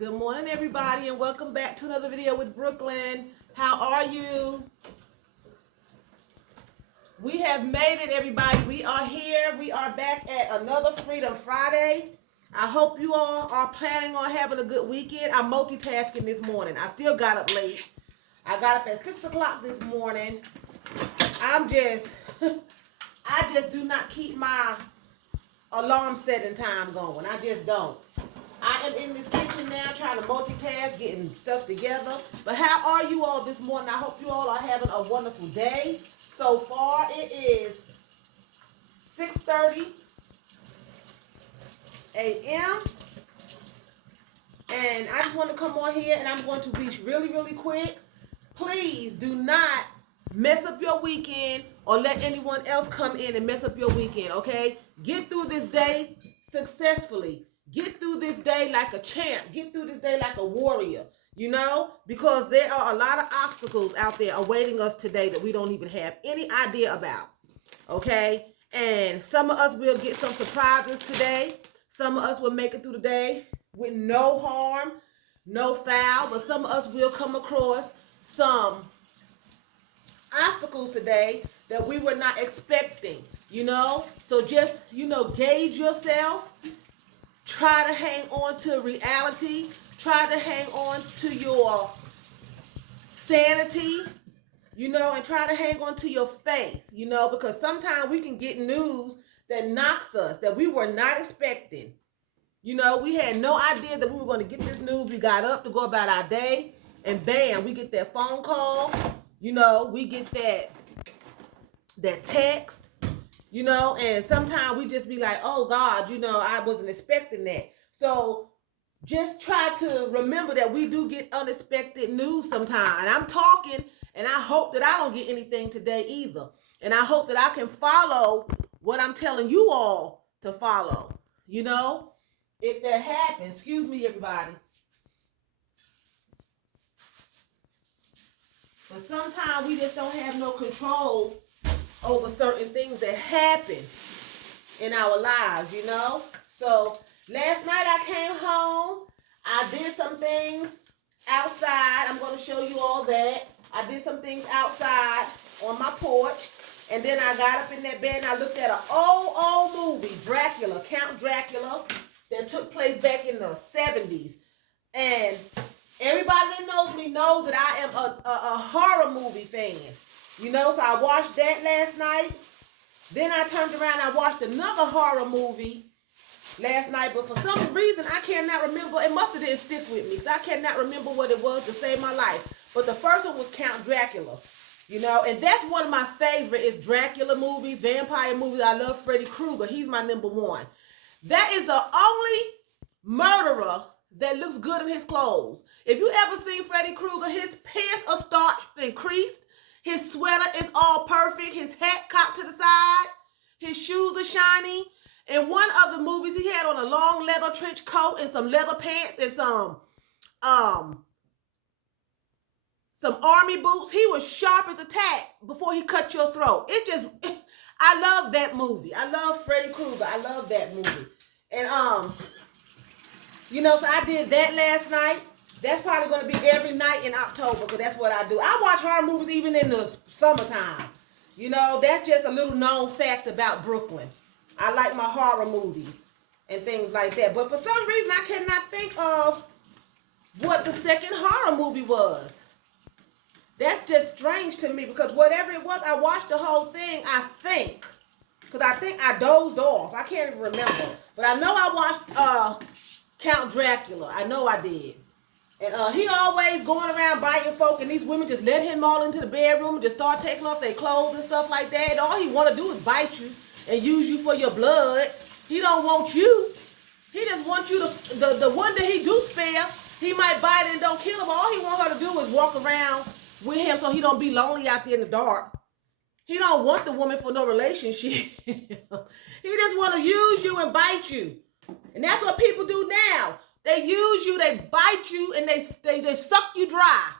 Good morning, everybody, and welcome back to another video with Brooklyn. How are you? We have made it, everybody. We are here. We are back at another Freedom Friday. I hope you all are planning on having a good weekend. I'm multitasking this morning. I still got up late. I got up at 6 o'clock this morning. I'm just, I just do not keep my alarm setting time going. I just don't. I am in this kitchen now trying to multitask, getting stuff together. But how are you all this morning? I hope you all are having a wonderful day. So far, it is 6:30 a.m. And I just want to come on here and I'm going to be really, really quick. Please do not mess up your weekend or let anyone else come in and mess up your weekend, okay? Get through this day successfully. Get through this day like a champ. Get through this day like a warrior, you know? Because there are a lot of obstacles out there awaiting us today that we don't even have any idea about, okay? And some of us will get some surprises today. Some of us will make it through the day with no harm, no foul. But some of us will come across some obstacles today that we were not expecting, you know? So just, gauge yourself. Try to hang on to reality. Try to hang on to your sanity, and try to hang on to your faith, because sometimes we can get news that knocks us, that we were not expecting. We had no idea that we were going to get this news. We got up to go about our day, and bam, we get that phone call. We get that text. And sometimes we just be like, oh God, I wasn't expecting that. So just try to remember that we do get unexpected news sometimes. And I'm talking, and I hope that I don't get anything today either. And I hope that I can follow what I'm telling you all to follow. If that happens, excuse me, everybody. But sometimes we just don't have no control over certain things that happen in our lives, So last night I came home. I did some things outside. I'm going to show you all that. I did some things outside on my porch. And then I got up in that bed and I looked at an old movie, Dracula, Count Dracula, that took place back in the 70s. And everybody that knows me knows that I am a horror movie fan. So I watched that last night. Then I turned around and I watched another horror movie last night. But for some reason, I cannot remember. It must have didn't stick with me because I cannot remember what it was to save my life. But the first one was Count Dracula. And that's one of my favorite is Dracula movies, vampire movies. I love Freddy Krueger. He's my number one. That is the only murderer that looks good in his clothes. If you ever seen Freddy Krueger, his pants are starched and creased. His sweater is all perfect. His hat cocked to the side. His shoes are shiny. In one of the movies, he had on a long leather trench coat and some leather pants and some army boots. He was sharp as a tack before he cut your throat. It's just, I love that movie. I love Freddy Krueger. I love that movie. And, so I did that last night. That's probably going to be every night in October because that's what I do. I watch horror movies even in the summertime. That's just a little known fact about Brooklyn. I like my horror movies and things like that. But for some reason, I cannot think of what the second horror movie was. That's just strange to me because whatever it was, I watched the whole thing, I think. Because I think I dozed off. I can't even remember. But I know I watched Count Dracula. I know I did. And he always going around biting folk, and these women just let him all into the bedroom and just start taking off their clothes and stuff like that. And all he want to do is bite you and use you for your blood. He don't want you. He just wants you to, the one that he do spare, he might bite and don't kill him. All he want her to do is walk around with him so he don't be lonely out there in the dark. He don't want the woman for no relationship. He just want to use you and bite you. And that's what people do now. They use you, they bite you, and they suck you dry.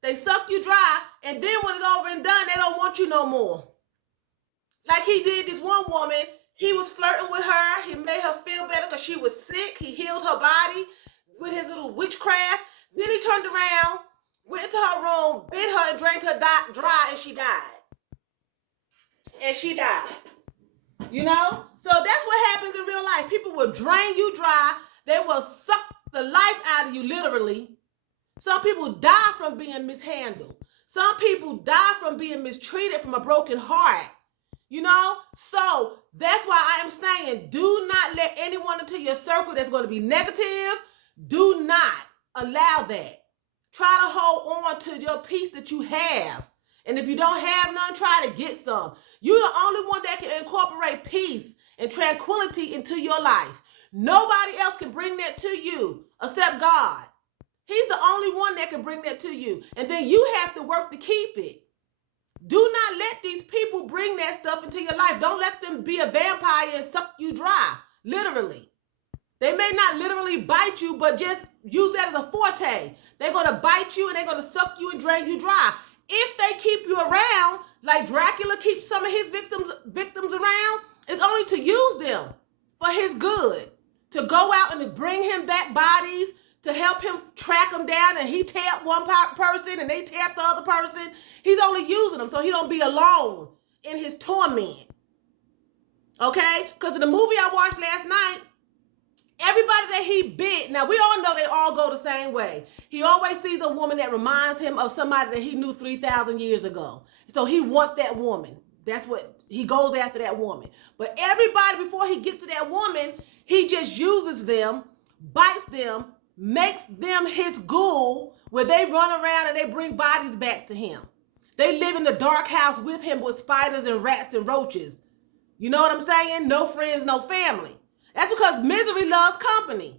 They suck you dry, and then when it's over and done, they don't want you no more. Like he did this one woman, he was flirting with her. He made her feel better because she was sick. He healed her body. with his little witchcraft. Then he turned around, went into her room, bit her and drained her dry, and she died. And she died. You know? So that's what happens in real life. People will drain you dry. They will suck the life out of you, literally. Some people die from being mishandled. Some people die from being mistreated, from a broken heart. You know? So that's why I am saying, do not let anyone into your circle that's going to be negative. Do not allow that. Try to hold on to your peace that you have. And if you don't have none, try to get some. You're the only one that can incorporate peace and tranquility into your life. Nobody else can bring that to you except God. He's the only one that can bring that to you. And then you have to work to keep it. Do not let these people bring that stuff into your life. Don't let them be a vampire and suck you dry, literally. They may not literally bite you, but just use that as a forte. They're going to bite you and they're going to suck you and drain you dry. If they keep you around, like Dracula keeps some of his victims around, it's only to use them for his good. To go out and to bring him back bodies, to help him track them down, and he tapped one person and they tapped the other person. He's only using them so he don't be alone in his torment. Okay? Because in the movie I watched last night, everybody that he bit, now we all know they all go the same way. He always sees a woman that reminds him of somebody that he knew 3,000 years ago. So he wants that woman. That's what, he goes after that woman. But everybody, before he gets to that woman, he just uses them, bites them, makes them his ghoul, where they run around and they bring bodies back to him. They live in the dark house with him with spiders and rats and roaches. You know what I'm saying? No friends, no family. That's because misery loves company.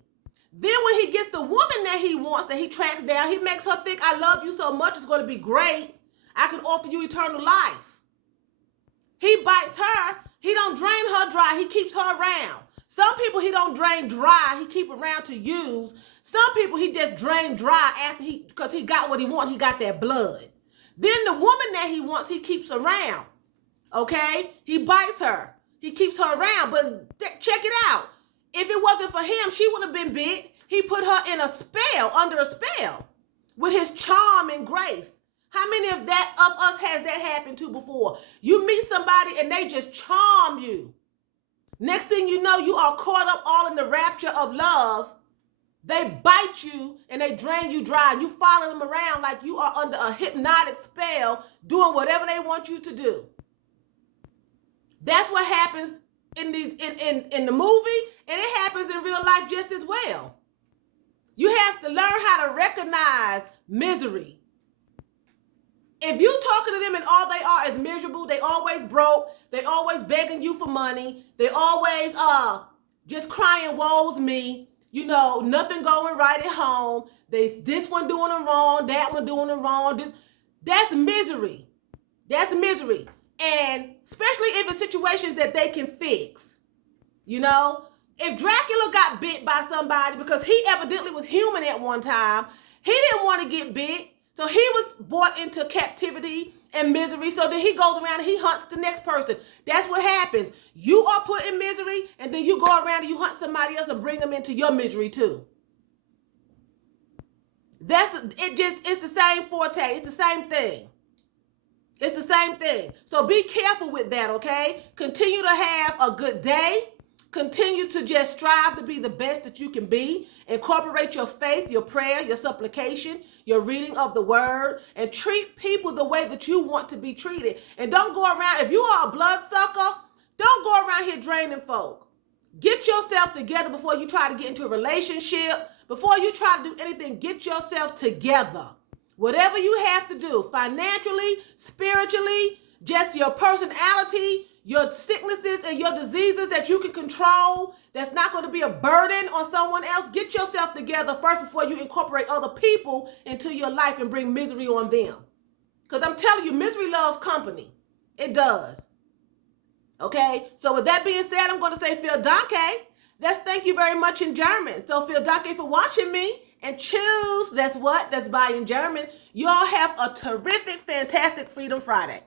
Then when he gets the woman that he wants, that he tracks down, he makes her think, I love you so much, it's going to be great. I can offer you eternal life. He bites her. He don't drain her dry. He keeps her around. Some people he don't drain dry. He keep around to use. Some people he just drain dry after because he got what he wants. He got that blood. Then the woman that he wants, he keeps around. Okay? He bites her. He keeps her around. But check it out. If it wasn't for him, she would have been bit. He put her in a spell, under a spell, with his charm and grace. How many of us has that happened to before? You meet somebody and they just charm you. Next thing you know, you are caught up all in the rapture of love. They bite you and they drain you dry. And you follow them around like you are under a hypnotic spell, doing whatever they want you to do. That's what happens in the movie, and it happens in real life just as well. You have to learn how to recognize misery. If you talking to them and all they are is miserable, they always broke, they always begging you for money, they always just crying, woe's me, you know, nothing going right at home, this one doing them wrong, that one doing them wrong, that's misery. That's misery. And especially if it's situations that they can fix. You know, if Dracula got bit by somebody because he evidently was human at one time, he didn't want to get bit. So he was brought into captivity and misery. So then he goes around and he hunts the next person. That's what happens. You are put in misery, and then you go around and you hunt somebody else and bring them into your misery too. It's the same forte. It's the same thing. It's the same thing. So be careful with that, okay? Continue to have a good day. Continue to just strive to be the best that you can be. Incorporate your faith, your prayer, your supplication, your reading of the word, and treat people the way that you want to be treated. And don't go around, if you are a bloodsucker, don't go around here draining folk. Get yourself together before you try to get into a relationship. Before you try to do anything, get yourself together. Whatever you have to do, financially, spiritually, just your personality, your sicknesses and your diseases that you can control, that's not going to be a burden on someone else. Get yourself together first before you incorporate other people into your life and bring misery on them. Because I'm telling you, misery loves company. It does. Okay? So with that being said, I'm going to say vielen Dank. That's thank you very much in German. So vielen Dank for watching me. And choose, that's what? That's bye in German. You all have a terrific, fantastic Freedom Friday.